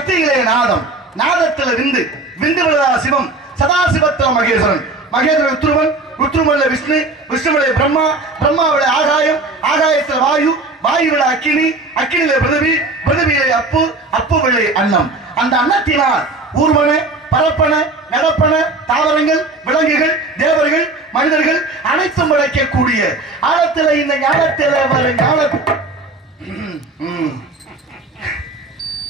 சக்தியிலே நாதம், நாதத்தில் விந்து, விந்து சிவம், சதாசிவத்தில் மகேஸ்வரன், மகேந்திர ருத்ருமன், ருத்ருமல்ல விஷ்ணு, விஷ்ணுவிலே பிரம்மா, பிரம்மாவிலே ஆகாயம், ஆகாயத்தில் வாயு, வாயுவிலே அக்கினி, அக்கினியிலே பிருதிவி, பிருதிவியிலே அப்பு, அப்புவிலே அன்னம். அந்த அன்னத்தினால் ஊர்வன, பரப்பன, நடப்பன, தாவரங்கள், விலங்குகள், தேவர்கள், மனிதர்கள் அனைத்தும் அழைக்கக்கூடிய ஆழத்தில் இந்த ஞானத்தில்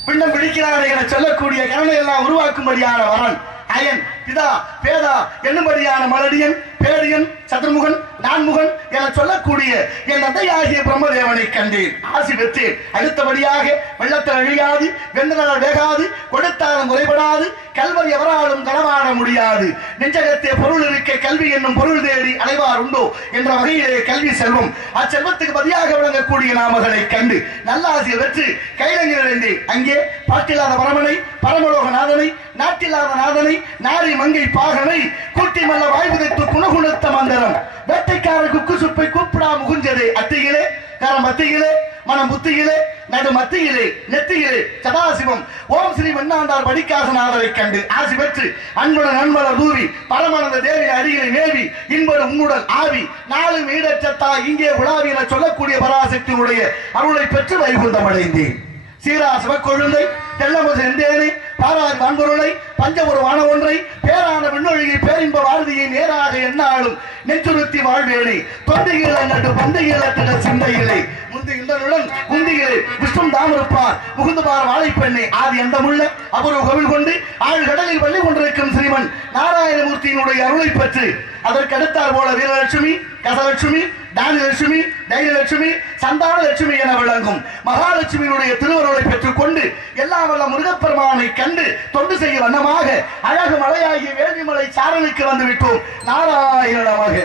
பின்னம் பிடிக்கிறார் என சொல்லக்கூடிய கருணை எல்லாம் உருவாக்கும்படியான வரன் அயன் பிதா பேதா என்னும்படியான மலடியன் பேடியன் சதுர்முகன் நான்முகன் என சொல்லக்கூடிய என் தந்தையாகிய பிரம்மதேவனை கண்டேன், ஆசி பெற்றேன். அடுத்தபடியாக வெள்ளத்தில் அழியாது, வெந்தனால் வேகாது, கொடுத்தாலும் முறைப்படாது, கல்வி எவராலும் களவாட முடியாது, நெஞ்சகத்தே பொருள் இருக்க கல்வி என்னும் பொருள் தேடி அலைவார் உண்டோ என்ற வகையிலே கல்வி செல்வம், அச்செல்வத்துக்கு பதியாக விளங்கக்கூடிய நாமகளை கண்டு நல்லாசியை வெற்று கைலங்கிருந்தேன். அங்கே பாட்டில்லாத பரமனை, பரமலோகநாதனை, நாட்டில்லாத நாதனை, நாரி மங்கை பாகனை, கூட்டி மல்ல வாய்வுதைத்து குணகுணத்த மந்திரம், வேட்டைக்கார குக்கு சுப்பை கூப்பிடா முகுஞ்சதே அத்தியிலே, கரம் மத்தியிலே, மனம் புத்தியிலே, நடு மத்தியிலே, நெத்தியிலே சதாசிவம் ஓம் ஸ்ரீ மன்னாண்டார் படிக்காசநாதரை கண்டு ஆசி பெற்று அன்புடன் நன்மலர் தூவி பரமானந்த தேவி அடியிலே மேவி இன்படு உன்னுடன் ஆவி நாலு மீடச்சத்தா இங்கே உலாவி என சொல்லக்கூடிய பராசக்தியுடைய அருளை பெற்று வைகுந்தம் அடைந்தேன். சீரா சிவக்கொழுந்தை தெல்லமு செந்தேனை பாராது வான்பொருளை பஞ்சபுர வான ஒன்றை பேரான விண்ணொழியை பேரின்ப வாரதியை நேராக என்னாலும் நெஞ்சுறுத்தி வாழ்வேனை தொந்தையில நட்டு பந்தையில சிந்தையிலே முந்தியுடன் குந்தியிலே விஷ்ணு தாமிருப்பார் முகுந்துபார் வாழைப்பெண்ணை ஆதி அந்தமுள்ள அபூர்வ கோவில் கொண்டு ஆழ் கடலில் பள்ளி கொண்டிருக்கும் ஸ்ரீமன் நாராயணமூர்த்தியினுடைய அருளை பெற்று அதற்கு அடுத்தார் போல வீரலட்சுமி, கசலட்சுமி, தானியலட்சுமி, தைரியலட்சுமி, சந்தான லட்சுமி என விளங்கும் மகாலட்சுமியினுடைய திருவருளை பெற்றுக் கொண்டு எல்லா வல்ல முருகப்பெருமானை கண்டு தொண்டு செய்ய வண்ணமாக அழகு மலையாகிய வேள்விமலை சாரலுக்கு வந்து விட்டோம். நாராயணமாக.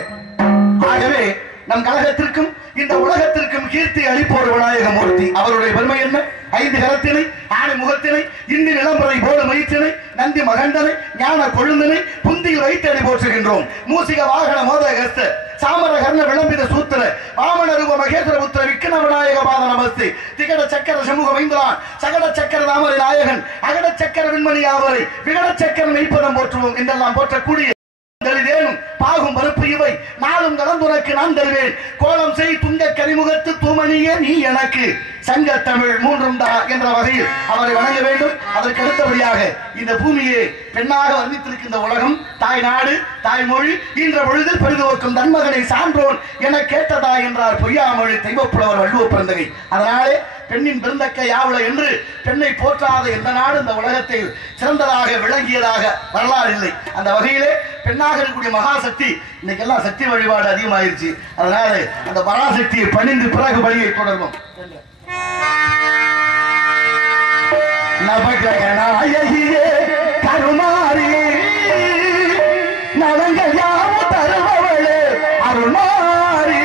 ஆகவே நம் கழகத்திற்கும் இந்த உலகத்திற்கும் கீர்த்தி அளிப்போர் விநாயகமூர்த்தி. அவருடைய பெருமை என்ன? 5 கரத்தினை, ஆணை முகத்தினை, இந்தி நிலம்பரை போல மயிற்றினை, நந்தி மகண்டனை, ஞான கொழுந்தனை புந்தியில் வைத்தடி போற்றுகின்றோம். மூசிக வாகன மோதகஸ்த சாமர கர்ண விளம்பித சூத்திர வாமன ரூப மகேஸ்வர புத்திர விக்ன விநாயக பாத நமஸ்தே திகட சக்கர சமூக வைந்தலான் சகட சக்கர தாமரை நாயகன் அகட சக்கர விண்மணி ஆவரை விகட சக்கர மெய்ப்பதம் போற்றுவோம் என்றெல்லாம் போற்றக்கூடிய பாகும் பருப்பு இவை நாளும் கலந்துனக்கு நான் தருவேன். கோலம் செய் துங்க கரிமுகத்து தூமணியே நீ எனக்கு சங்க தமிழ் மூன்றும் தா என்ற வகையில் அவரை வணங்க வேண்டும். அதற்கு அடுத்தபடியாக இந்த பூமியை பெண்ணாக வர்ணித்திருக்கின்ற உலகம், தாய் நாடு, தாய்மொழி என்ற பொழுதில் பெரிதோர்க்கும் தன்மகனை சான்றோன் என கேட்டதா என்றார் பொய்யாமொழி தெய்வப்புலவர் வள்ளுவ பிறந்தகை. அதனாலே பெண்ணின் பெருந்தக்க யாவுல என்று பெண்ணை போற்றாத எந்த நாடு இந்த உலகத்தில் சிறந்ததாக விளங்கியதாக வரலாறு இல்லை. அந்த வகையிலே பெண்ணாக இருக்கக்கூடிய மகாசக்தி இன்னைக்கெல்லாம் சக்தி வழிபாடு அதிகமாயிருச்சு. அதனால அந்த பராசக்தியை பணிந்து பிறகு வழியை தொடர்வோம். நவகிரகநாயகியே கருமாரி நலங்கள் யாவும் தருபவளே அருள்மாரி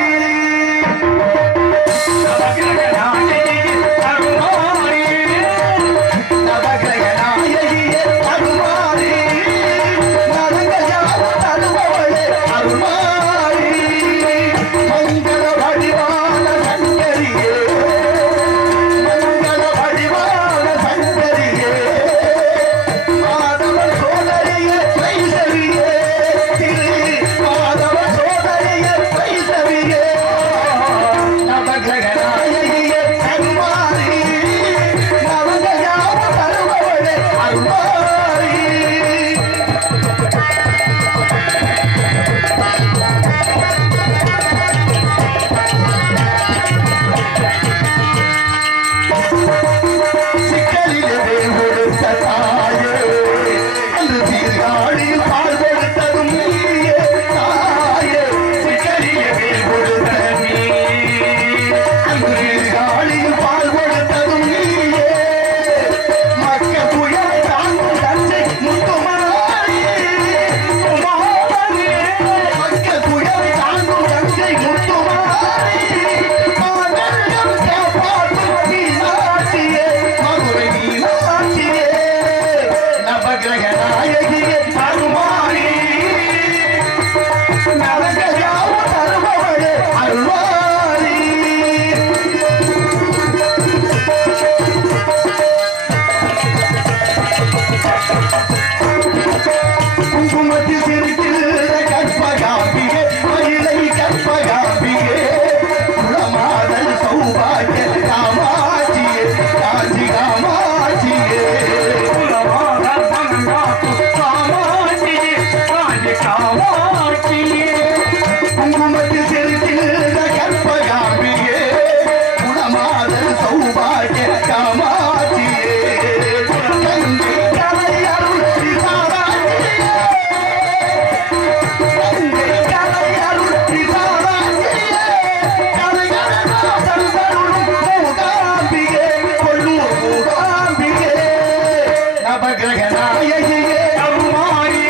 நவகிரகநாயகியே அருள்வாரி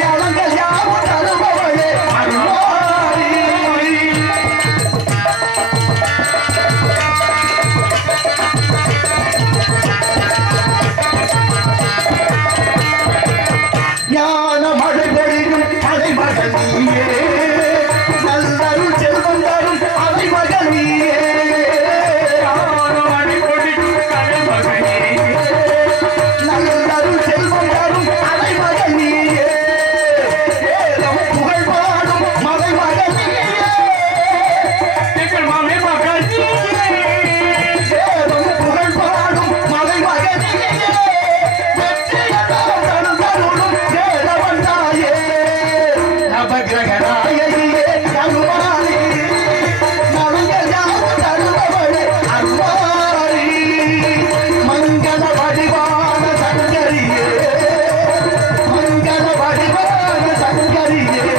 நலங்கள் யாவும் தருபவளே அருள்வாரி ஞான மழை பொழியும் தலைமகள் நீயே நல்லருள் செல்வம் தரும் அலைமகள் நீயே ஞான மழை பொழியும் தலைமகள் நீயே நல்லருள் செல்வம் தரும் அலைமகள் நீயே வேதம் புகழ் பாடும் மலைமகள் நீயே மாமே மகள் நீயே வேதம் புகழ் பாடும் மலைமகள் நீயே நவகிரகநாயகியே அருள்வாரி நலங்கள் யாவும் தருபவளே அருள்வாரி மங்கள வடிவான சங்கரியே மங்கள வடிவான சங்கரியே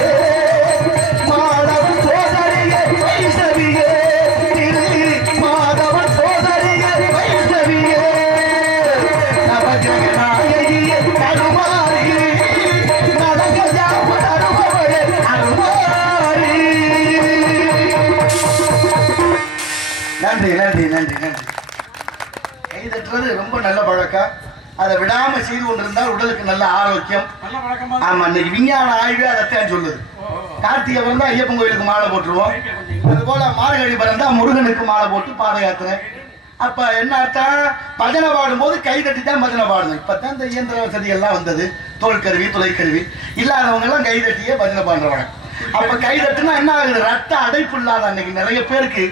மாதவ சோதரியே வைஷ்ணவியே மாதவ சோதரியே வைஷ்ணவியே நவகிரகநாயகியே அருள்வாரி நலங்கள் யாவும் தருபவளே அருள்வாரி. நன்றி நன்றி நன்றி நன்றி. கை தட்டுறது ரொம்ப நல்ல பழக்கம். அதை விடாம செய்து கொண்டிருந்தால் உடலுக்கு நல்ல ஆரோக்கியம். ஆமா, இன்னைக்கு விஞ்ஞான ஆய்வு அதைத்தான் சொல்லுது. கார்த்திகை பிறந்தா ஐயப்பன் கோயிலுக்கு மாலை போட்டுருவோம். அது போல மார்கழி பிறந்தா முருகனுக்கு மாலை போட்டு பாத யாத்திரை. அப்ப என்ன அர்த்தம்? பஜனை பாடும் போது கை தட்டி தான் பஜனை பாடணும். இப்பதான் இந்த இயந்திர வசதி எல்லாம் வந்தது. தோல் கருவி துளைக்கருவி இல்லாதவங்க எல்லாம் கை தட்டியே பஜனை பாடுறவங்க. அப்ப கை தட்டுனா என்ன ஆகுது? ரத்த அடைப்பு இல்லாத அன்னைக்கு நிறைய பேருக்கு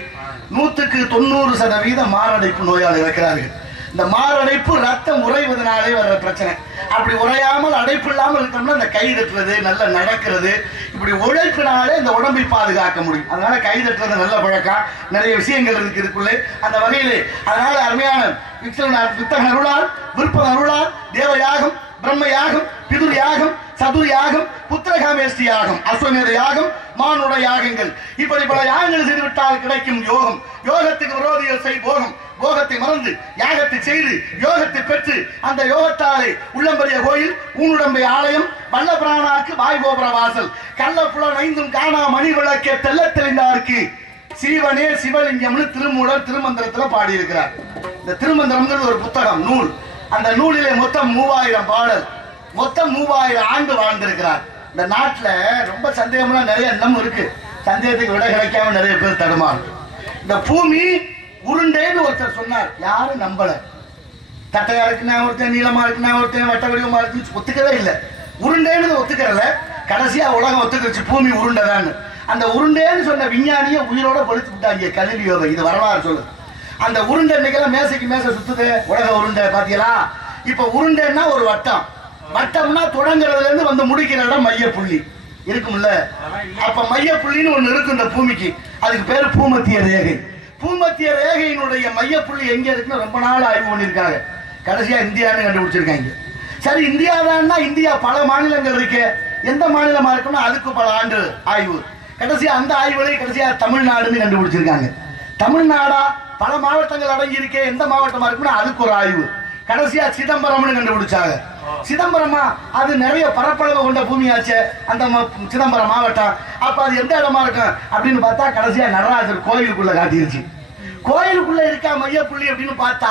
100% மாரடைப்பு நோயாளி இருக்கிறார்கள். இந்த மாரடைப்பு ரத்தம் உறைவதனாலே வர்ற பிரச்சனை. அப்படி உறையாமல் அடைப்பு இல்லாமல் இருக்கணும்னா இந்த கை தட்டுறது, நல்லா நடக்கிறது, இப்படி உழைப்பினாலே இந்த உடம்பை பாதுகாக்க முடியும். அதனால கை தட்டுறது நல்ல பழக்கம். நிறைய விஷயங்கள் இருக்கு இதுக்குள்ளே. அந்த வகையிலே அதனால அருமையான வித்தகன் அருளால், விற்பன் அருளால் தேவயாகம், பிரம்ம யாகம், பிதுர் யாகம், சதுர் யாகம், புத்திரகாமேஷ்டி யாகம், அஸ்வமேத யாகம், மானுட யாகங்கள், இப்படி பல யாகங்கள் செய்துவிட்டால் கிடைக்கும் யோகம். யோகத்துக்கு விரோதிகள் செய் போகம். போகத்தை மறந்து யாகத்தை செய்து யோகத்தை பெற்று அந்த யோகத்தாலே உள்ளம்பரிய கோயில், ஊனுடம்பை ஆலயம், வல்ல பிராணாருக்கு வாய் கோபுர வாசல், கள்ளப்புலன் ஐந்தும் காணா மணி விளக்கே தெல்ல தெளிந்தாருக்கு சீவனே சிவலிங்கம்னு திருமூலர் திருமந்திரத்துல பாடியிருக்கிறார். இந்த திருமந்திரம்ங்கிறது ஒரு புத்தகம், நூல். அந்த நூலிலே மொத்தம் 3000 பாடல், மொத்தம் 3000 ஆண்டு வாழ்ந்திருக்கிறார். இந்த நாட்டுல ரொம்ப சந்தேகம்லாம் நிறைய இன்னும் இருக்கு. சந்தேகத்துக்கு விட கிடைக்காம நிறைய பேர் தடுமாறும். இந்த பூமி உருண்டேன்னு ஒருத்தர் சொன்னார், யாரும் நம்பல. தட்டையா இருக்குன்னா ஒருத்தன், நீளமா இருக்குன்னா ஒருத்தன், வட்ட வடிவமா இருக்குன்னு ஒத்துக்கவே இல்லை. உருண்டேன்னு ஒத்துக்கிறல. கடைசியா உலகம் ஒத்துக்கிச்சு பூமி உருண்டைதான். அந்த உருண்டேன்னு சொன்ன விஞ்ஞானியை உயிரோட பொழிச்சு விட்டாங்க கல்வி யோகம். இது வரலாறு சொல்லுது. அந்த உருண்டை இன்னைக்கெல்லாம் மேசைக்கு மேசை சுத்துது. உலக உருண்டை பாத்தீங்களா? இப்ப உருண்டைன்னா ஒரு வட்டம். வட்டம்னா தொடங்குறதுல இருந்து வந்து முடிக்கிற இடம் மைய புள்ளி இருக்கும்ல. அப்ப மைய புள்ளின்னு ஒண்ணு இருக்கு இந்த பூமிக்கு. அதுக்கு பேரு பூமத்திய ரேகை. பூமத்திய ரேகையினுடைய மைய புள்ளி எங்க இருக்குன்னு ரொம்ப நாள் ஆய்வு பண்ணிருக்காங்க. கடைசியா இந்தியான்னு கண்டுபிடிச்சிருக்காங்க. சரி, இந்தியாதான்னா இந்தியா பல மாநிலங்கள் இருக்கு. எந்த மாநிலமா இருக்குன்னா அதுக்கு பல ஆண்டு ஆய்வு. கடைசியா அந்த ஆய்வுகளை கடைசியா தமிழ்நாடுன்னு கண்டுபிடிச்சிருக்காங்க. தமிழ்நாடா பல மாவட்டங்கள் அடங்கி இருக்கே, எந்த மாவட்டமா இருக்குன்னா அதுக்கு ஒரு ஆய்வு. கடைசியா சிதம்பரம்னு கண்டுபிடிச்சாங்க. சிதம்பரமா? அது நிறைய பரப்பளவு கொண்ட பூமியாச்சு அந்த சிதம்பரம் மாவட்டம். அப்ப அது எந்த இடமா இருக்கும் அப்படின்னு பார்த்தா கடைசியா நடராஜர் கோயிலுக்குள்ள காட்டிருச்சு. கோயிலுக்குள்ள இருக்கா மைய புள்ளி அப்படின்னு பார்த்தா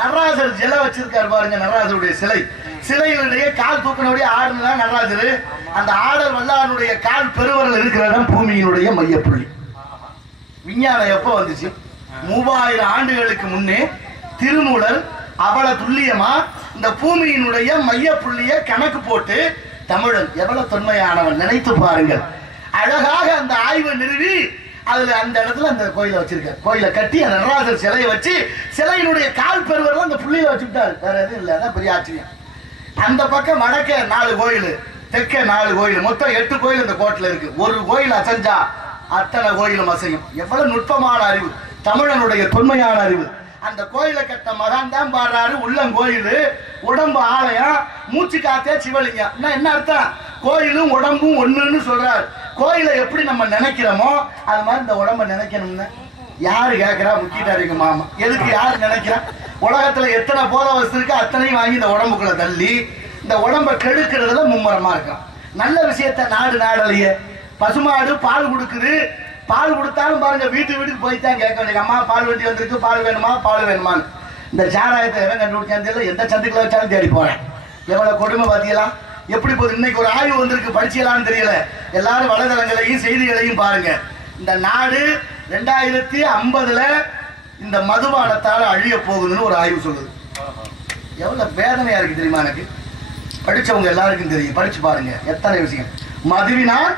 நடராஜர் சிலை வச்சிருக்காரு பாருங்க. நடராஜருடைய சிலை, சிலையினுடைய கால் தூக்கினுடைய ஆடுதான் நடராஜர். அந்த ஆடல் வல்லாருடைய கால் பெருவரல் இருக்கிற இடம் பூமியினுடைய மைய புள்ளி. விஞ்ஞானம் எப்ப வந்துச்சு? 3000 ஆண்டுகளுக்கு முன்னே திருமூலர் அவ்வளவு துல்லியமா இந்த பூமியினுடைய மைய புள்ளிய கணக்கு போட்டு, தமிழன் எவ்வளவு தொன்மையானவன் நினைத்து பாருங்கள். அழகாக அந்த ஆய்வை நிறுவி அதுல அந்த இடத்துல அந்த கோயிலை வச்சிருக்காரு. கோயிலை கட்டி அந்த நடராஜர் சிலையை வச்சு சிலையினுடைய கால் பெருவரல் அந்த புள்ளியில வச்சுட்டாரு. வேற எதுவும் இல்லை. அதான் பெரிய ஆச்சரியம். அந்த பக்கம் வடக்க 4 கோயில், தெற்க 4 கோயில், மொத்தம் 8 கோயில் இந்த கோட்டில் இருக்கு. ஒரு கோயில் அசைஞ்சா அத்தனை கோயிலும் அசையும். எவ்வளவு நுட்பமான அறிவு, தமிழனுடைய தொன்மையான அறிவு. அந்த கோயிலை கட்ட மகான் தான் பாடுறாரு, உள்ளங்கோயில், உடம்பு ஆலயம், மூச்சு காத்தே சிவலிங்கம். என்ன அர்த்தம்? கோயிலும் உடம்பும் ஒண்ணுன்னு சொல்றாரு. கோயிலை எப்படி நம்ம நினைக்கிறோமோ அது மாதிரி இந்த உடம்ப நினைக்கணும்னு யாரு கேட்கிறா? முக்கிட்டாரு எங்க மாமா. எதுக்கு யாரு நினைக்கிறா? உலகத்துல எத்தனை போதை வசதி இருக்கு அத்தனையும் வாங்கி இந்த உடம்புக்குள்ள தள்ளி இந்த உடம்பை கெடுக்கிறதுல மும்முரமா இருக்கும். நல்ல விஷயத்த நாடலையே. பசுமாடு பால் கொடுக்குது, பால் கொடுத்தாலும் பாருங்க வீட்டுக்கு போய்தான் கேட்க வேண்டிய, அம்மா பால் வண்டி வந்திருக்கு, பால் வேணுமா பால் வேணுமான்னு. இந்த சாராயத்தை எவன் கண்டுபிடிச்சான்னு தெரியல, எந்த சந்துக்குள்ள வச்சாலும் தேடி போறேன். எவ்வளவு கொடுமை பாத்தீங்களா, எப்படி போகுது. இன்னைக்கு ஒரு ஆய்வு வந்திருக்கு, படிச்சலான்னு தெரியல. எல்லாரும் வலைதளங்களையும் செய்திகளையும் பாருங்க. இந்த நாடு 2050 இந்த மதுபானத்தால அழிய போகுதுன்னு ஒரு ஆய்வு சொல்லுது. எவ்வளவு வேதனையா இருக்கு தெரியுமா எனக்கு. படிச்சவங்க எல்லாருக்கும் தெரியும், படிச்சு பாருங்க எத்தனை விஷயம். மதுவினால்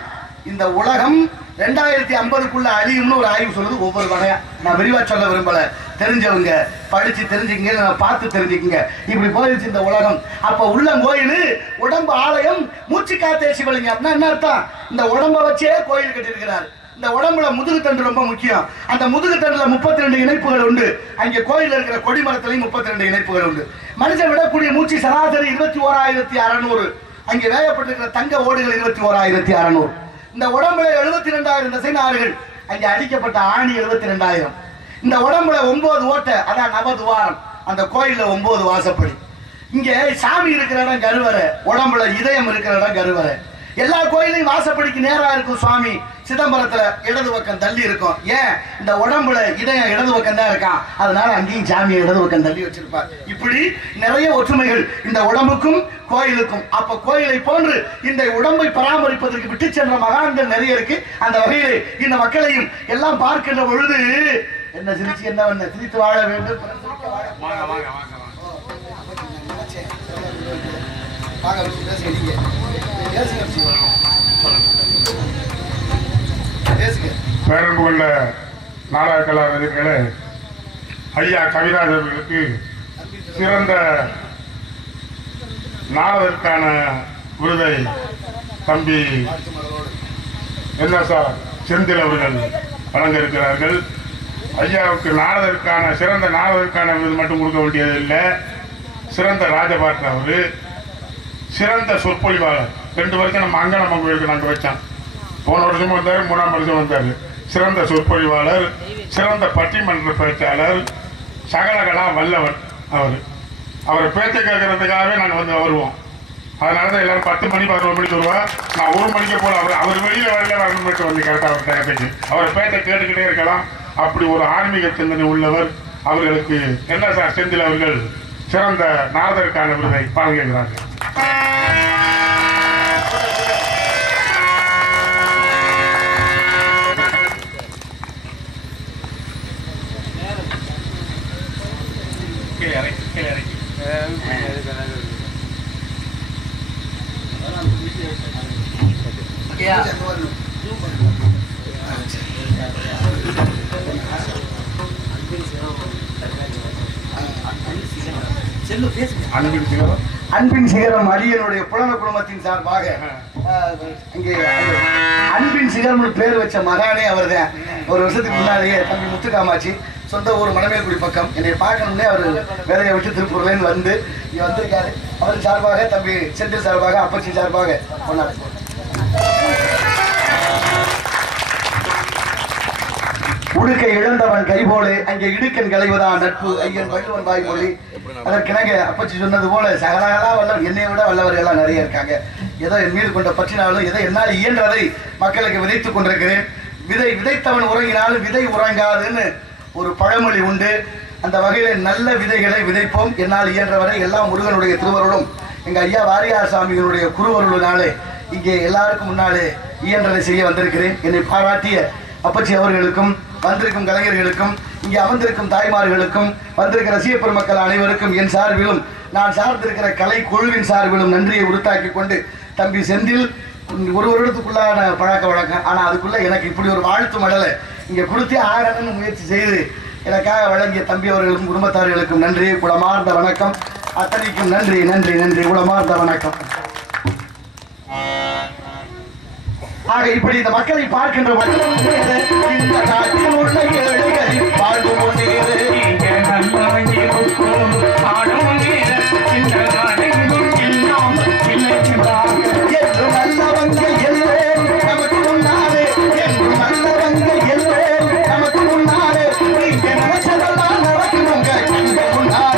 இந்த உலகம் 2050க்குள்ள அழியும்னு ஒரு ஆய்வு சொல்லுது. ஒவ்வொரு வகையா நான் விரிவா சொல்ல விரும்பல, தெரிஞ்சவங்க படிச்சு தெரிஞ்சுக்கங்க, பார்த்து தெரிஞ்சுக்கங்க. இப்படி போயிடுச்சு இந்த உலகம். அப்ப உள்ள கோயில் உடம்பு ஆலயம், மூச்சு காத்தே சிவலிங்கம். அப்படின்னா என்ன அர்த்தம்? இந்த உடம்ப வச்சே கோயில் கட்டியிருக்கிறார். இந்த உடம்புல முதுகு தண்டு ரொம்ப முக்கியம். அந்த முதுகு தண்டுல 32 இணைப்புகள் உண்டு. அங்கே கோயில் இருக்கிற கொடிமரத்திலையும் 32 இணைப்புகள் உண்டு. மனுஷன் விடக்கூடிய மூச்சு சராசரி 21,600. அங்கே வேகப்பட்டிருக்கிற தங்க ஓடுகள் 21,600. இந்த உடம்புல 72,000 தசை நாறுகள். அங்கே அடிக்கப்பட்ட ஆணி 72,000. இந்த உடம்புல 9 ஓட்டை, அதான் நவதுவாரம். அந்த கோயில்ல 9 வாசப்படி. இங்க சாமி இருக்கிற இடம் கருவறை, உடம்புல இதயம் இருக்கிற இடம் கருவறை. எல்லா கோயிலையும் வாசப்படிக்கு நேரா இருக்கும் சுவாமி. சிதம்பரத்துல இடது பக்கம் தள்ளி இருக்கும். ஏன்? இந்த உடம்புல இதயம் இடது பக்கம் தான் இருக்கான், அதனால அங்கேயும் சாமியை இடது பக்கம் தள்ளி வச்சிருப்பார். இப்படி நிறைய ஒற்றுமைகள் இந்த உடம்புக்கும் கோயிலுக்கும். அப்ப கோயிலை போன்று இந்த உடம்பை பராமரிப்பதற்கு விட்டு சென்ற மகான்கள் நிறைய இருக்கு. அந்த வகையிலே இந்த மக்களையும் எல்லாம் பார்க்கின்ற பொழுது என்ன சிரிச்சு என்ன சிரித்து வாழ வேண்டும். பேரன்புள்ள நாடக கலாவிதர்களே, ஐயா கவிராஜ் அவர்களுக்கு சிறந்த நாடகத்திற்கான விருதை தம்பி NSR செந்தில் அவர்கள் வழங்க இருக்கிறார்கள். ஐயாவுக்கு நாடகத்திற்கான சிறந்த நாடகத்திற்கான விருது மட்டும் கொடுக்க வேண்டியதில்லை, சிறந்த ராஜபாட்டன் அவரு, சிறந்த சொற்பொழிவாளர். 2 வருஷம் நம்ம அங்கனம்மன் கோயிலுக்கு நாங்கள் வச்சோம். போன வருஷமும் வந்தார், 3ஆம் வருஷம் வந்தார். சிறந்த சொற்பொழிவாளர், சிறந்த பட்டிமன்ற பேச்சாளர், சகலகலா வல்லவர் அவர். அவரை பேச்சை கேட்கறதுக்காகவே நாங்கள் வந்து வருவோம். அதனால தான் எல்லாரும் 10 மணி 11 மணிக்கு வருவா. நான் 1 மணிக்கு போல அவர் வெளியில வரணும்னு வந்து கரெக்டாக அவர் டயத்துக்கு அவரை பேச்சை கேட்டுக்கிட்டே இருக்கலாம். அப்படி ஒரு ஆன்மீக சிந்தனை உள்ளவர். அவர்களுக்கு NSR செந்தில் அவர்கள் சிறந்த நாடகத்திற்கான விருதை வழங்குகிறார்கள். அன்பின் சிகரம் அடியனுடைய புலன குடும்பத்தின் சார்பாக இங்கே அன்பின் சிகரம் பேர் வச்ச மகானே அவர் தான். ஒரு வருஷத்துக்கு முன்னாலேயே தம்பி முத்துக்காமாச்சி சொந்த ஊர் மணமேல்குடி பக்கம் என்னை பார்க்கணும்னே அவர் வேலையை விட்டு திருப்பூர்லேருந்து வந்து இங்கே வந்திருக்காரு. அவர் சார்பாக தம்பி செந்தில் சார்பாக அப்பச்சி சார்பாக கொண்டாடு. உடுக்கை இழந்தவன் கைபோலே அங்கே இடுக்கன் களைவதான் நட்பு ஐயன் வள்ளுவன் வாய்மொழி. அதற்கிணங்க அப்பச்சி சொன்னது போல சகலகலா வல்லவர், என்னை விட வல்லவர்கள் எல்லாம் நிறைய இருக்காங்க. ஏதோ என் மீது கொண்ட பற்றினாலும் ஏதோ என்னால் இயன்றதை மக்களுக்கு விதைத்துக் கொண்டிருக்கிறேன். விதை விதைத்தவன் உறங்கினாலும் விதை உறங்காதுன்னு ஒரு பழமொழி உண்டு. அந்த வகையில நல்ல விதைகளை விதைப்போம். என்னால் இயன்றவரை எல்லாம் முருகனுடைய திருவருளும் எங்க ஐயா வாரியார் சாமிகளுடைய குருவருளினாலே இங்கே எல்லாருக்கும் முன்னாலே இயன்றதை செய்ய வந்திருக்கிறேன். என்னை பாராட்டிய அப்பச்சி அவர்களுக்கும், வந்திருக்கும் கலைஞர்களுக்கும், இங்கே அமர்ந்திருக்கும் தாய்மார்களுக்கும், வந்திருக்கிற ரசிக பெருமக்கள் அனைவருக்கும் என் சார்பிலும் நான் சார்ந்திருக்கிற கலை குழுவின் சார்பிலும் நன்றியை உறுத்தாக்கி கொண்டு, தம்பி செந்தில் ஒரு வருடத்துக்குள்ளான பழக்க வழக்கம், ஆனா அதுக்குள்ள எனக்கு இப்படி ஒரு வாழ்த்து மடலை இங்க கொடுத்தே ஆகணும்னு முயற்சி செய்து எனக்காக வழங்கிய தம்பி அவர்களுக்கும் குடும்பத்தார்களுக்கும் நன்றி, குளமார்ந்த வணக்கம். அத்தனைக்கும் நன்றி நன்றி நன்றி, குளமார்ந்த வணக்கம். ஆக இப்படி இந்த மக்களை பார்க்கின்ற இந்த நாட்டில் உள்ள ஏழைகளின் வாழ்வு முன்னேறு என்று நல்லவங்க எல்லோரும் நமக்கு முன்னாலே, என்று நல்லவங்க எல்லோரும் நமக்கு முன்னாலே, நீங்க நினைச்சதெல்லாம் நடக்கணுங்க கண்ட முன்னாலே.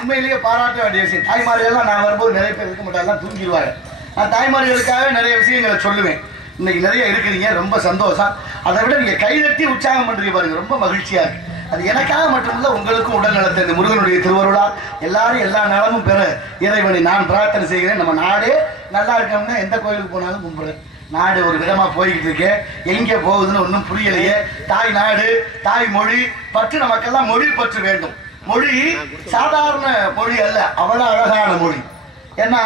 உண்மையிலேயே பாராட்ட வேண்டிய விஷயம். தாய்மார்கள்லாம் நான் வரும்போது நிறைய பேர் இருக்க மாட்டாங்க, தூங்கிடுவாங்க. நான் தாய்மார்களுக்காக நிறைய விஷயங்களை சொல்லுவேன். இன்னைக்கு நிறைய இருக்கிறீங்க, ரொம்ப சந்தோஷம். அதை விட நீங்க கைதட்டி உற்சாகம் பண்றீங்க பாருங்க, ரொம்ப மகிழ்ச்சியா இருக்கு. அது எனக்காக மட்டுமல்ல, உங்களுக்கும் உடல் நலத்தை இந்த முருகனுடைய திருவருளால் எல்லாரும் எல்லா நலமும் பெற இறைவனை நான் பிரார்த்தனை செய்கிறேன். நம்ம நாடே நல்லா இருக்கணும்னா எந்த கோயிலுக்கு போனாலும் கும்பிடுறேன். நாடு ஒரு விதமா போய்கிட்டு இருக்கு, எங்க போகுதுன்னு ஒன்றும் புரியலையே. தாய் நாடு, தாய் மொழி பற்று, நமக்கெல்லாம் மொழி பற்று வேண்டும். மொழி சாதாரண மொழி அல்ல, அவ்வளவு அழகான மொழி. ஏன்னா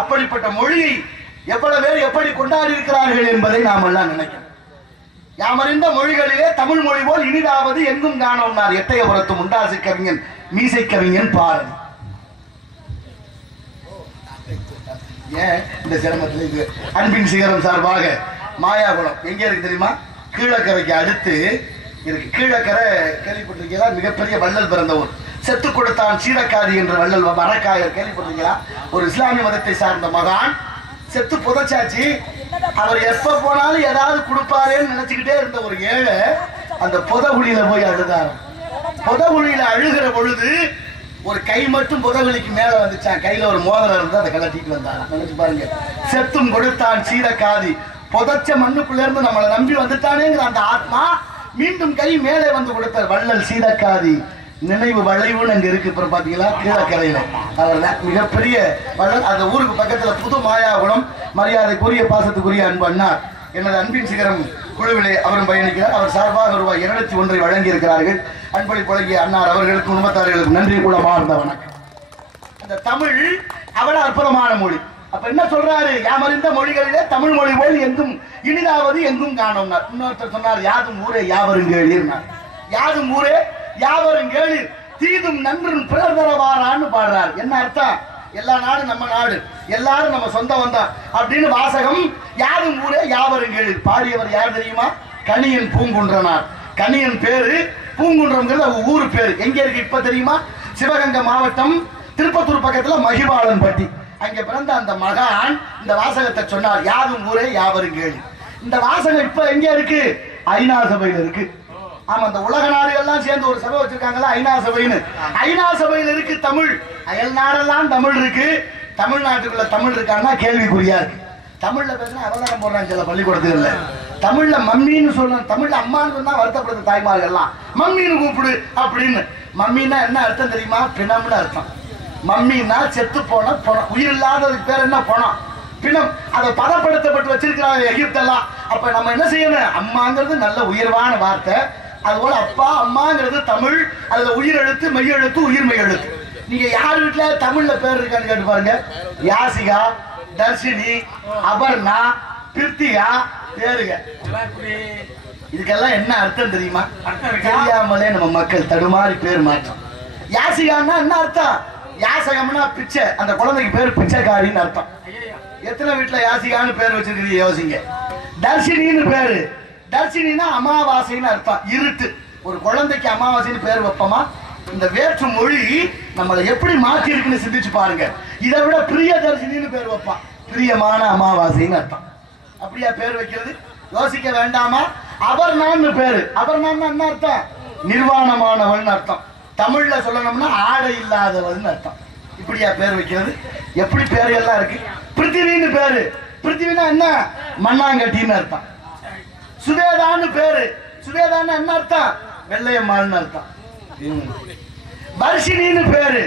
அப்படிப்பட்ட மொழியை எவ்வளவு பேர் எப்படி கொண்டாடி இருக்கிறார்கள் என்பதை நாம் எல்லாம் நினைக்கிறோம். யாமறிந்த மொழிகளிலே தமிழ் மொழி போல் இனிதாவது எங்கும் காணோம்னார் எட்டயபுரத்து முண்டாசு கவிஞன் மீசை கவிஞன் பாரதி. ஏன் இந்த சிரமத்தில் இது அன்பின் சிகரம் சார்பாக மாயாகுளம் எங்க இருக்கு தெரியுமா? கீழக்கரைக்கு அடுத்து இருக்கு. கீழக்கரை கேள்விப்பட்டிருக்கீங்களா? மிகப்பெரிய வள்ளல் பிறந்த ஊர். செத்து கொடுத்தான் சீரக்காதி என்ற வள்ளல் மரக்காயர் கேள்விப்பட்டிருக்கீங்களா? ஒரு இஸ்லாமிய மதத்தை சார்ந்த மகான் செத்து புதைச்சாச்சு. அவர் எப்ப போனாலும் ஏதாவது கொடுப்பாரேன்னு நினைச்சுக்கிட்டே இருந்த ஒரு ஏழை அந்த புதகுழியில போய் அழுதார். புதகுழியில அழுகிற பொழுது ஒரு கை மட்டும் புதகுழிக்கு மேல வந்துச்சான். கையில ஒரு மோதிரம் இருந்து அதை கலட்டிட்டு வந்தாங்க. நினைச்சு பாருங்க, செத்தும் கொடுத்தான் சீரக்காதி, புதைச்ச மண்ணுக்குள்ள இருந்து நம்மளை நம்பி வந்துட்டானேங்கிற அந்த ஆத்மா மீண்டும் கை மேலே வந்து கொடுத்தார். வள்ளல் சீரக்காதி நினைவு வளைவுன்னு அங்க இருக்கு. அப்புறம் பாத்தீங்களா கீழக்கரையில அவர் மிகப்பெரிய வள்ளல். அந்த ஊருக்கு பக்கத்துல புது மாயாகுளம். மரியாதைக்குரிய பாசத்துக்குரிய அன்பு அண்ணா எனது அன்பின் சிகரம் குழுவிலே அவரும் பயணிக்கிறார். அவர் சார்பாக ரூபாய் 201 வழங்கி இருக்கிறார்கள். அன்பளி பழகிய அன்னார் அவர்களுக்கு குடும்பத்தார்களுக்கு நன்றி கூட மார்ந்த வணக்கம். அந்த தமிழ் அவ்வளவு அற்புதமான மொழி. அப்ப என்ன சொல்றாரு? யாமறிந்த மொழிகளிலே தமிழ் மொழி போல் எங்கும் இனிதாவது எங்கும் காணோம்னார். இன்னொருத்தர் சொன்னார், யாதும் ஊரே யாவரும் கேளீர்னார். யாதும் ஊரே யாவரும் கேளீர், தீதும் நன்றும் பிறர் தரவாரான்னு பாடுறார். என்ன அர்த்தம்? எல்லா நாடும் நம்ம நாடு, எல்லாரும் நம்ம சொந்த வந்தா அப்படின்னு வாசகம். யாரும் ஊரே யாவரும் கேளீர் பாடியவர் யார் தெரியுமா? கணியன் பூங்குன்றனார். கணியன் பேரு, பூங்குன்றம்ங்கிறது ஊரு பேரு. எங்க இருக்கு இப்ப தெரியுமா? சிவகங்கை மாவட்டம் திருப்பத்தூர் பக்கத்துல மகிபாலன் பட்டி. அங்க பிறந்த அந்த மகான் இந்த வாசகத்தை சொன்னார், யாரும் ஊரே யாவரும் கேளீர். இந்த வாசகம் இப்ப எங்க இருக்கு? ஐநா சபையில இருக்கு. ஆமா, அந்த உலக நாடுகள்லாம் சேர்ந்து ஒரு சபை வச்சிருக்காங்களா, ஐநா சபைன்னு. ஐநா சபையில் இருக்கு தமிழ். அயல் நாடெல்லாம் தமிழ் இருக்கு. தமிழ்நாட்டுக்குள்ள தமிழ் இருக்கான்னா கேள்விக்குறியா இருக்கு. தமிழ்ல பேசினா அவதாரம் போடுறாங்க சில பள்ளிக்கூடத்துல. தமிழ்ல மம்மின்னு சொல்லணும், தமிழ்ல அம்மான்னு சொன்னா வருத்தப்படுது தாய்மார்கள்லாம். மம்மின்னு கூப்பிடு அப்படின்னு. மம்மின்னா என்ன அர்த்தம் தெரியுமா? பிணம்னு அர்த்தம். மம்மின்னா செத்து போன பணம், உயிர் இல்லாததுக்கு பேர் என்ன? பணம், பிணம். அதை பதப்படுத்தப்பட்டு வச்சிருக்கிறாங்க எகிப்தெல்லாம். அப்ப நம்ம என்ன செய்யணும்? அம்மாங்கிறது நல்ல உயர்வான வார்த்தை. அதுபோல அப்பா அம்மாங்கிறது தமிழ். அதுல உயிர் எழுத்து, மெய் எழுத்து, உயிர்மெய் எழுத்து. நீங்க யார் வீட்டுல தமிழ்ல பேர் இருக்கான்னு கேட்டு பாருங்க. யாசிகா, தர்ஷினி, அபர்ணா, பிர்த்திகா பேருங்க. இதுக்கெல்லாம் என்ன அர்த்தம் தெரியுமா? தெரியாமலே நம்ம மக்கள் தடுமாறி பேர் மாற்றம். யாசிகான்னா என்ன அர்த்தம்? யாசகம்னா பிச்சை. அந்த குழந்தைக்கு பேர் பிச்சைக்காரின்னு அர்த்தம். எத்தனை வீட்டுல யாசிகான்னு பேர் வச்சிருக்கீங்க யோசிங்க. தர்ஷினின்னு பேரு. தர்ஷினா அமாவாசைன்னு அர்த்தம், இருட்டு. ஒரு குழந்தைக்கு அமாவாசைன்னு பேர் வைப்போமா? இந்த வேற்று மொழி நம்மளை எப்படி மாற்றி இருக்குன்னு சிந்திச்சு பாருங்க. இதை விட பிரிய தர்ஷினின்னு பேர் வைப்பான், பிரியமான அமாவாசைன்னு அர்த்தம். அப்படியா பேர் வைக்கிறது? யோசிக்க வேண்டாமா? அபர்ணான்னு பேரு. அபர்ணான்னு என்ன அர்த்தம்? நிர்வாணமானவன் அர்த்தம். தமிழ்ல சொல்லணும்னா ஆடை இல்லாதவன் அர்த்தம். இப்படியா பேர் வைக்கிறது? எப்படி பேர் எல்லாம் இருக்கு. பிருத்திவின்னு பேரு. பிருத்திவினா என்ன? மண்ணாங்கட்டின்னு அர்த்தம். சுவேதான்னு பேரு. சுவேதான்னு என்ன அர்த்தம்? வெள்ளையம்மாள்னு அர்த்தம். வர்ஷினின்னு பேரு.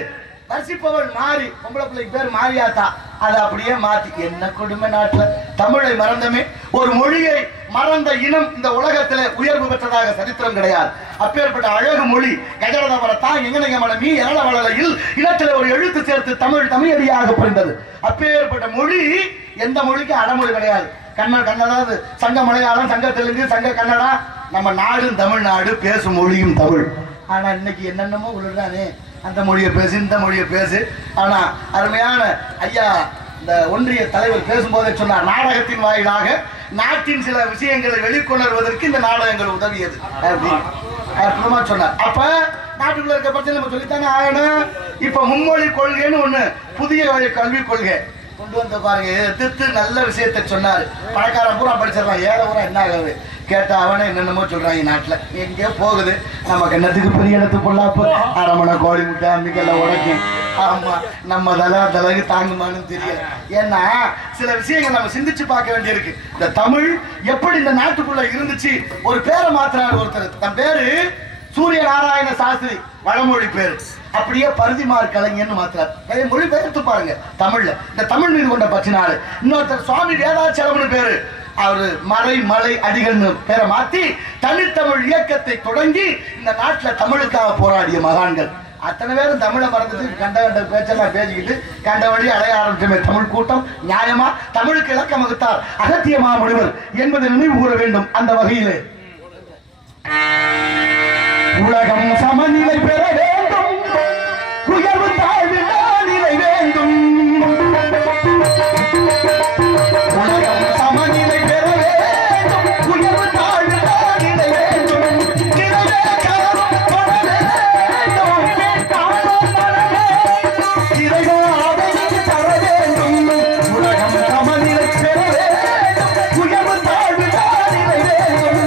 வர்ஷிப்பவள் மாறி. பொம்பளை பிள்ளைக்கு பேர் மாரியாத்தா. அதை அப்படியே மாத்தி. என்ன கொடுமை நாட்டுல. தமிழை மறந்தமே. ஒரு மொழியை மறந்த இனம் இந்த உலகத்துல உயர்வு பெற்றதாக சரித்திரம் கிடையாது. அப்பேற்பட்ட அழகு மொழி கஜரதவரத்தான் எங்கனங்க மலமி எரள வளலையில் இனத்துல ஒரு எழுத்து சேர்த்து தமிழ் தமிழடியாக புரிந்தது. அப்பேற்பட்ட மொழி எந்த மொழிக்கும் அடமொழி கிடையாது. கன்னடாவது சங்க மலையாளம், சங்க தெலுங்கு, சங்க கன்னடா. நம்ம நாடும் தமிழ்நாடு, பேசும் மொழியும் தமிழ். ஆனா இன்னைக்கு என்னென்னமோ உள்ளதானே, அந்த மொழியை பேசு, இந்த மொழியை பேசு. ஆனா அருமையான ஐயா இந்த ஒன்றிய தலைவர் பேசும்போதே சொன்னார், நாடகத்தின் வாயிலாக நாட்டின் சில விஷயங்களை வெளிக்கொணர்வதற்கு இந்த நாடகங்கள் உதவியது அப்படின்னு அற்புதமா சொன்னார். அப்ப நாட்டுக்குள்ள இருக்க பிரச்சனை நம்ம சொல்லித்தானே ஆகணும். இப்ப மும்மொழி கொள்கைன்னு ஒண்ணு, புதிய வழி கல்வி கொள்கை கொண்டு வந்த பாருங்க. எதிர்த்து நல்ல விஷயத்தை சொன்னாரு. பணக்காரன் பூரா படிச்சிடலாம், ஏழை பூரா என்ன ஆகுது? கேட்டா அவனே என்னென்னமோ சொல்றாங்க நாட்டுல எங்கேயோ போகுது நமக்கு என்னத்துக்கு பெரிய இடத்து பொல்லாப்பு அரமணை கோழி முட்டை அம்மிக்கெல்லாம் உடைக்கும். ஆமா நம்ம அந்த அளவுக்கு தாங்குமானு தெரியல. ஏன்னா சில விஷயங்கள் நம்ம சிந்திச்சு பார்க்க வேண்டியிருக்கு. இந்த தமிழ் எப்படி இந்த நாட்டுக்குள்ள இருந்துச்சு. ஒரு பேரை மாத்திராரு ஒருத்தர், தன் பேரு சூரிய நாராயண சாஸ்திரி, வடமொழி பேரு. அப்படியே பருதிமார் கலைஞர்னு மாத்திரார். மொழி பெயர்த்து பாருங்க தமிழ்ல. இந்த தமிழ் மீது கொண்ட பற்றினாரு. இன்னொருத்தர் சுவாமி வேதாச்சலம்னு பேரு, அவரு மலை அடிகள்னு பேரை மாத்தி தனித்தமிழ் இயக்கத்தை தொடங்கி இந்த நாட்டுல தமிழுக்காக போராடிய மகான்கள். அத்தனை பேரும் தமிழை மறந்துட்டு கண்ட பேச்செல்லாம் பேசிக்கிட்டு கண்ட வழி அலைய ஆரம்பிச்சுமே தமிழ் கூட்டம். நியாயமா தமிழுக்கு இலக்கம் வகுத்தார் அகத்திய மாமுனிவர் என்பதை நினைவு கூற வேண்டும். அந்த வகையிலே உலகம் சமநிலை பெற வேண்டும், உயர்வு தாழ்வு நிலை வேண்டும். உலகம் சமநிலை பெற வேண்டும், உயர்வு தாழ்வு நிலை வேண்டும். நிறைவே காலம் தொட வேண்டும், இறைவா அதை தர வேண்டும். உலகம் சமநிலை பெற வேண்டும், உயர்வு தாழ்வு நிலை வேண்டும்.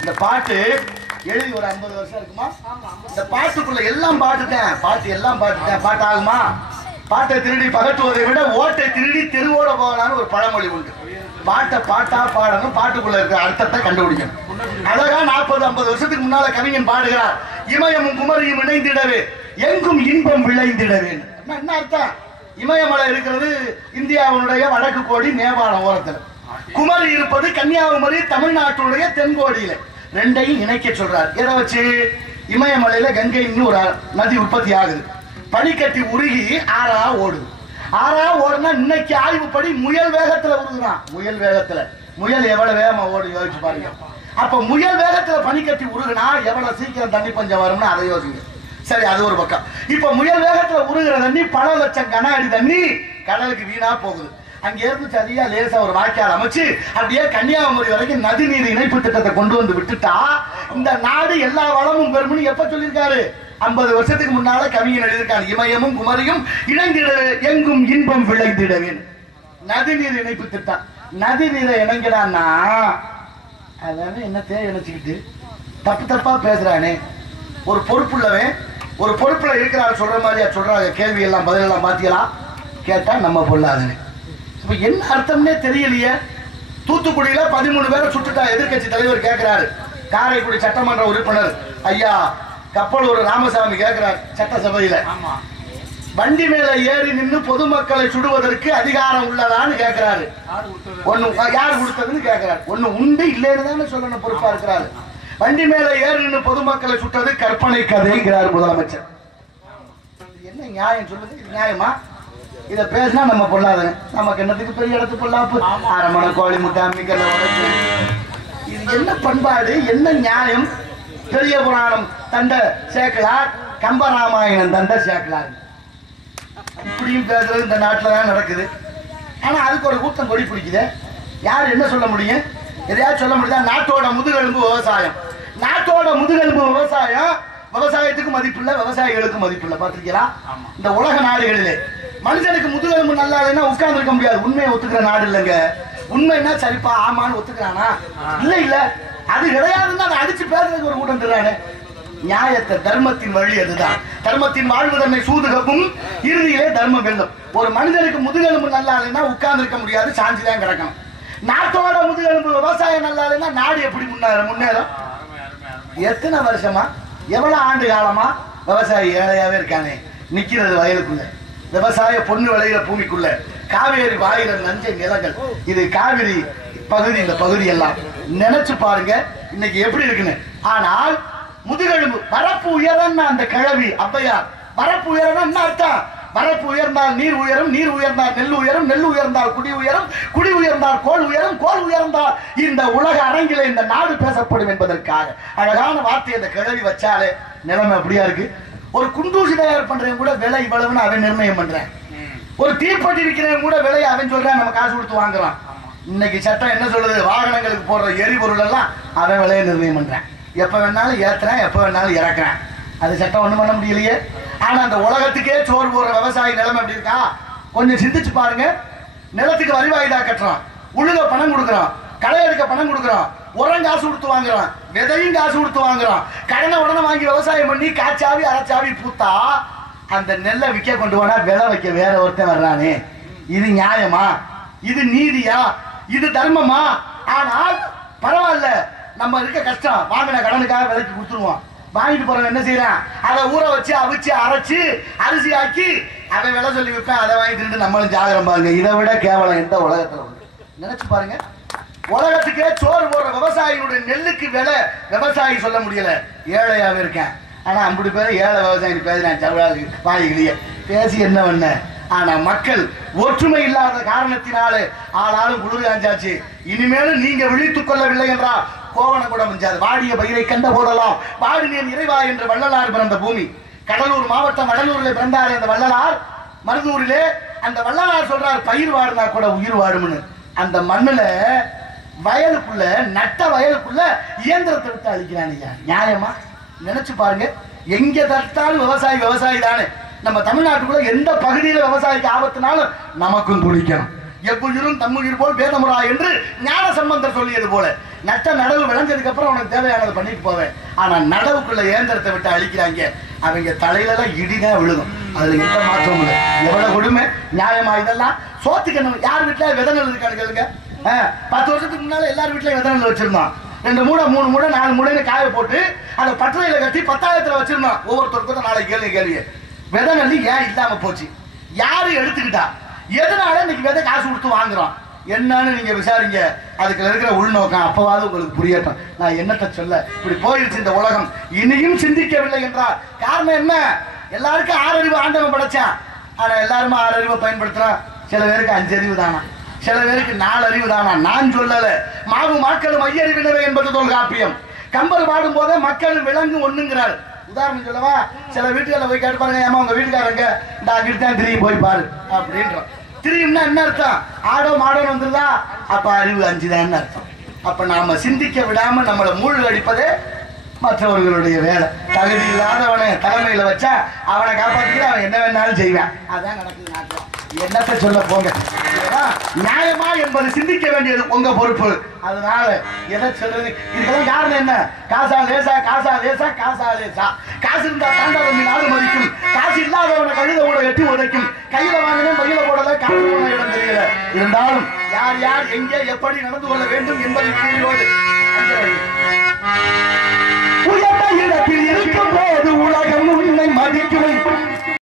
இந்த பாட்டு எழுதி ஒரு 50 வருஷம் இருக்குமா? இந்த பாட்டுக்குள்ள எல்லாம் பாட்டுட்டேன், பாட்டு ஆகுமா? பாட்டை திருடி பகட்டுவதை விட ஓட்டை திருடி தெருவோட போகலான்னு ஒரு பழமொழி உண்டு. பாட்டை பாட்டா பாடணும், பாட்டுக்குள்ள இருக்கிற அர்த்தத்தை கண்டுபிடிக்கணும். அழகா 40-50 வருஷத்துக்கு முன்னால கவிஞன் பாடுகிறார், இமயமும் குமரியும் இணைந்திடவே எங்கும் இன்பம் விளைந்திடவே. என்ன அர்த்தம்? இமயமலை இருக்கிறது இந்தியாவுடைய வடக்கு கோடி நேபாளம் ஓரத்துல, குமரி இருப்பது கன்னியாகுமரி தமிழ்நாட்டுடைய தென்கோடியில. ரெண்டையும் இணைக்க சொல்றார். எதை வச்சு? இமயமலையில கங்கைன்னு ஒரு நதி உற்பத்தி ஆகுது, பனிக்கட்டி உருகி ஆறா ஓடுது. ஆறா ஓடுனா இன்னைக்கு ஆய்வுப்படி முயல் வேகத்துல உருகுதான். முயல் எவ்வளவு வேகமா ஓடு யோசிச்சு பாருங்க. அப்ப முயல் வேகத்துல பனிக்கட்டி உருகுனா எவ்வளவு சீக்கிரம் தண்ணி பஞ்சம் வரும்னு அதை யோசிங்க. சரி, அது ஒரு பக்கம். இப்ப முயல் வேகத்துல உருகிற தண்ணி பல லட்சம் கன அடி தண்ணி கடலுக்கு வீணா போகுது. அங்க இருந்து சரியா லேசா ஒரு வாய்க்கால் அமைச்சு அப்படியே கன்னியாகுமரி வரைக்கும் நதி நீர் இணைப்பு திட்டத்தை கொண்டு வந்து விட்டுட்டா இந்த நாடு எல்லா வளமும் பெறும்னு எப்ப சொல்லியிருக்காரு? 50 வருஷத்துக்கு முன்னால கவிஞன் எழுதியிருக்காரு. இமயமும் குமரியும் இணைந்திடவே எங்கும் இன்பம் விளைந்திடவே. நதி நீர் இணைப்பு திட்டம். நதி நீரை இணைங்கிறான்னா அதான என்னத்தையே இணைச்சுக்கிட்டு தப்பா பேசுறானே. ஒரு பொறுப்புள்ளவன் ஒரு பொறுப்புல இருக்கிறாரு சொல்ற மாதிரியா சொல்றாங்க. கேள்வி எல்லாம் பதில் எல்லாம் பாத்தீங்களா? கேட்டா நம்ம பொல்லாதனே. இப்ப என்ன அர்த்தம்னே தெரியலையே. தூத்துக்குடியில 13 பேரை சுட்டுட்டா எதிர்கட்சி தலைவர் கேட்கிறாரு. காரைக்குடி சட்டமன்ற உறுப்பினர் ஐயா கப்பலூர் ராமசாமி கேட்கிறார் சட்டசபையில, வண்டி மேல ஏறி நின்று பொதுமக்களை சுடுவதற்கு அதிகாரம் உள்ளதான்னு கேட்கிறாரு. ஒண்ணு யாரு கொடுத்ததுன்னு கேட்கிறாரு. ஒண்ணு உண்டு இல்லைன்னு தானே சொல்லணும், பொறுப்பா இருக்கிறாரு. வண்டி மேல ஏறி நின்று பொதுமக்களை சுட்டது கற்பனை கதைங்கிறார் முதலமைச்சர். என்ன நியாயம் சொல்லுது? இது நியாயமா? இதை பேசினா நம்ம பொல்லாதன. நமக்கு என்னத்துக்கு பெரிய இடத்து பொல்லாப்பு? அரமணை கோழி முட்டை அம்மிக்கல்ல உடைச்சு. இது என்ன பண்பாடு? என்ன நியாயம்? பெரிய புராணம் தண்ட சேர்க்கலார், கம்பராமாயணம் தண்ட சேர்க்கலார். இப்படியும் பேசுறது இந்த நாட்டில் தான் நடக்குது. ஆனா அதுக்கு ஒரு கூட்டம் கொடி பிடிக்குது. யார் என்ன சொல்ல முடியும்? எதையாவது சொல்ல முடியுதா? நாட்டோட முதுகெலும்பு விவசாயம். நாட்டோட முதுகெலும்பு விவசாயம் விவசாயத்துக்கு மதிப்பு இல்ல, விவசாயிகளுக்கு மதிப்பு இல்ல. பாத்திருக்கீங்களா? இந்த உலக நாடுகளிலே மனுஷனுக்கு முதுகெலும்பு நல்லா இல்லைன்னா உட்கார்ந்து இருக்க முடியாது. உண்மையை ஒத்துக்கிற நாடு இல்லைங்க. உண்மைன்னா சரிப்பா ஆமான்னு ஒத்துக்கிறானா? இல்ல இல்ல, அது கிடையாதுன்னு அதை அடிச்சு பேசுறதுக்கு ஒரு கூட்டம் தர்றானே. நியாயத்தை தர்மத்தின் வழி அதுதான். தர்மத்தின் வாழ்வு தன்னை சூதுகவும் இறுதியிலே தர்மம் வெல்லும். ஒரு மனிதனுக்கு முதுகெலும்பு நல்லா இல்லைன்னா உட்கார்ந்து இருக்க முடியாது, சாஞ்சிதான் கிடக்கணும். நாட்டோட முதுகெலும்பு விவசாயம் நல்லா இல்லைன்னா நாடு எப்படி முன்னேறும்? எத்தனை வருஷமா எவ்வளவு ஆண்டு காலமா விவசாயி ஏழையாவே இருக்கானே, நிக்கிறது வயலுக்குள்ள, விவசாய பொண்ணு விளையிற பூமிக்குள்ள, காவேரி வாயில நஞ்சை நிலங்கள், இது காவிரி பகுதி. இந்த பகுதி எல்லாம் நினைச்சு பாருங்க இன்னைக்கு எப்படி இருக்குன்னு. ஆனால் முதுகெலும்பு வரப்பு உயரம்னா அந்த கிழவி ஔவையார், வரப்பு உயரம் என்ன அர்த்தம்? வரப்பு உயர்ந்தால் நீர் உயரும், நீர் உயர்ந்தால் நெல் உயரும், நெல் உயர்ந்தால் குடி உயரும், குடி உயர்ந்தால் கோல் உயரும், கோல் உயர்ந்தால் இந்த உலக அரங்கிலே இந்த நாடு பேசப்படும் என்பதற்காக அழகான வார்த்தை அந்த கிழவி வச்சாலே நிலைமை அப்படியா இருக்கு. ஒரு குண்டூசி தயார் பண்றவன் கூட விலை இவ்வளவுன்னு அவன் நிர்ணயம் பண்றேன். ஒரு தீப்பெட்டி இருக்கிறவன் கூட விலையை அவன் சொல்றான், நம்ம காசு கொடுத்து வாங்குறான். இன்னைக்கு சட்டம் என்ன சொல்லுது? வாகனங்களுக்கு போடுற எரிபொருள் எல்லாம் அவன் விலையை நிர்ணயம் பண்றான். எப்ப வேணாலும் ஏத்துறேன், எப்ப வேணாலும் இறக்குறேன். அது சட்டம் ஒண்ணும் பண்ண முடியலையே. ஆனா அந்த உலகத்துக்கே சோறு போடுற விவசாயி நிலைமை எப்படி இருக்கா? கொஞ்சம் சிந்திச்சு பாருங்க. நிலத்துக்கு வரி வாய்தா கட்டுறான், உழுக பணம் கொடுக்குறான், களை எடுக்க பணம் கொடுக்குறான், உரம் காசு கொடுத்து வாங்குறான், விதையும் காசு கொடுத்து வாங்குறான். கடனை உடனே வாங்கி விவசாயம் பண்ணி காய்ச்சாவி அரைச்சாவி பூத்தா அந்த நெல்லை விற்க கொண்டு போனா விலை வைக்க வேற ஒருத்தன் வர்றானே. இது நியாயமா? இது நீதியா? இது தர்மமா? ஆனால் பரவாயில்ல, நம்ம இருக்க கஷ்டம், வாங்கின கடனுக்காக விலைக்கு கொடுத்துருவோம். வாங்கிட்டு போறவன் என்ன செய்யறான்? அதை ஊற வச்சு அவிச்சு அரைச்சு அரிசி ஆக்கி அவன் விலை சொல்லி விற்பான். அதை வாங்கி திட்டு நம்மளும் ஜாகிரம் பாருங்க. இதை விட கேவலம் எந்த உலகத்துல உண்டு? நினைச்சு பாருங்க. உலகத்துக்கே சோறு போடுற விவசாயினுடைய நெல்லுக்கு விலை விவசாயி சொல்ல முடியல, ஏழையாவே இருக்கேன். ஆனா அப்படி பேர் ஏழை விவசாயி பேசுறேன் சவடாது வாயிலேயே பேசி என்ன பண்ண. ஆனா மக்கள் ஒற்றுமை இல்லாத காரணத்தினாலே ஆளாலும் குளிர் காஞ்சாச்சு. இனிமேலும் நீங்க விழித்துக் கொள்ளவில்லை என்றால் கோவணம் கூட மிஞ்சாது. வாடிய பயிரை கண்ட போடலாம் வாடினேன் இறைவா என்று வள்ளலார் பிறந்த பூமி. கடலூர் மாவட்டம் வடலூரில் பிறந்தார் அந்த வள்ளலார். மருதூரிலே அந்த வள்ளலார் சொல்றார், பயிர் வாடினா கூட உயிர் வாடும்னு. அந்த மண்ணுல வயலுக்குள்ள நட்ட வயலுக்குள்ள இயந்திரத்தை விட்டு அழிக்கிறான். நியாயமா? நினைச்சு பாருங்க. எங்க தடுத்தாலும் விவசாயி விவசாயி தானே. நம்ம தமிழ்நாட்டுக்குள்ள எந்த பகுதியில விவசாயிக்கு ஆபத்துனாலும் நமக்கும் துடிக்கணும். எவ்வுயிரும் தம்முயிர் போல் பேதமுறா என்று ஞான சம்பந்தர் சொல்லியது போல நட்ட நடவு விளைஞ்சதுக்கு அப்புறம் உனக்கு தேவையானதை பண்ணிட்டு போவேன். ஆனா நடவுக்குள்ள இயந்திரத்தை விட்டு அழிக்கிறாங்க. அவங்க தலையில எல்லாம் இடிதான் விழுகும். அதுல எந்த மாற்றமும் இல்லை. எவ்வளவு கொடுமை! நியாயமா இதெல்லாம்? சோத்துக்கணும். யார் வீட்டுல விதை நெல் இருக்கான்னு கேளுங்க. 10 வருஷத்துக்கு முன்னால எல்லார் வீட்லயும் விதை நெல் வச்சிருந்தோம். 2 மூடை 3 மூடை 4 மூடைன்னு காய போட்டு அதை பட்டறையில கட்டி 10,000 வச்சிருந்தோம். ஒவ்வொருத்தருக்கும் நாளைக்கு கேள்வி விதை நெல் ஏன் இல்லாம போச்சு? யாரு எடுத்துக்கிட்டா? எதனால இன்னைக்கு விதை காசு கொடுத்து வாங்குறோம் என்னன்னு நீங்க விசாரிங்க. அதுக்குள்ள இருக்கிற உள்நோக்கம் அப்பவாது உங்களுக்கு புரியட்டும். நான் என்னத்தை சொல்ல, இப்படி போயிருச்சு இந்த உலகம். இனியும் சிந்திக்கவில்லை என்றால் காரணம் என்ன? எல்லாருக்கும் 6 அறிவு ஆண்டவன் படைச்சான். ஆனா எல்லாருமே 6 அறிவை பயன்படுத்துறான். சில பேருக்கு 5 அறிவு தானா, சில பேருக்கு 4 அறிவு தானா. நான் சொல்லல. மாவு மக்களும் ஐயறிவினவை என்பது தொல்காப்பியம். கம்பர் பாடும் போதே மக்களும் விலங்கு ஒண்ணுங்கிறாரு. உதாரணம் சொல்லவா? சில வீட்டுல போய் கேட்டு பாருங்க, ஏமா உங்க வீட்டுக்காரங்க இந்த அங்கிட்டு தான் திரும்பி போய் பாரு அப்படின்றோம். திரும்பினா என்ன அர்த்தம்? ஆடோ மாடோன்னு வந்துருதா? அப்ப அறிவு 5 தான் அர்த்தம். அப்ப நாம சிந்திக்க விடாம நம்மளை மூழ்க அடிப்பதே மற்றவர்களுடைய வேலை. தகுதி இல்லாதவனை தலைமையில வச்சா அவனை காப்பாத்திக்கிட்டு அவன் என்ன வேணாலும் செய்வான். அதான் நடக்குது நாட்டில். என்னத்தை சொல்ல போங்க. நியாயமா என்பது சிந்திக்க வேண்டியது உங்க பொறுப்பு. அதனால எதை சொல்றது? இதுக்கெல்லாம் காரணம் என்ன? காசா லேசா, காசா லேசா, காசா லேசா. காசு இருந்தா தாண்டா வந்து நாடு மதிக்கும். காசு இல்லாதவனை கழுத கூட எட்டி உதைக்கும். கையில வாங்கினேன் பையில போடல, காசு போன இடம் தெரியல. இருந்தாலும் யார் யார் எங்கே எப்படி நடந்து கொள்ள வேண்டும் என்பதை புரியோடு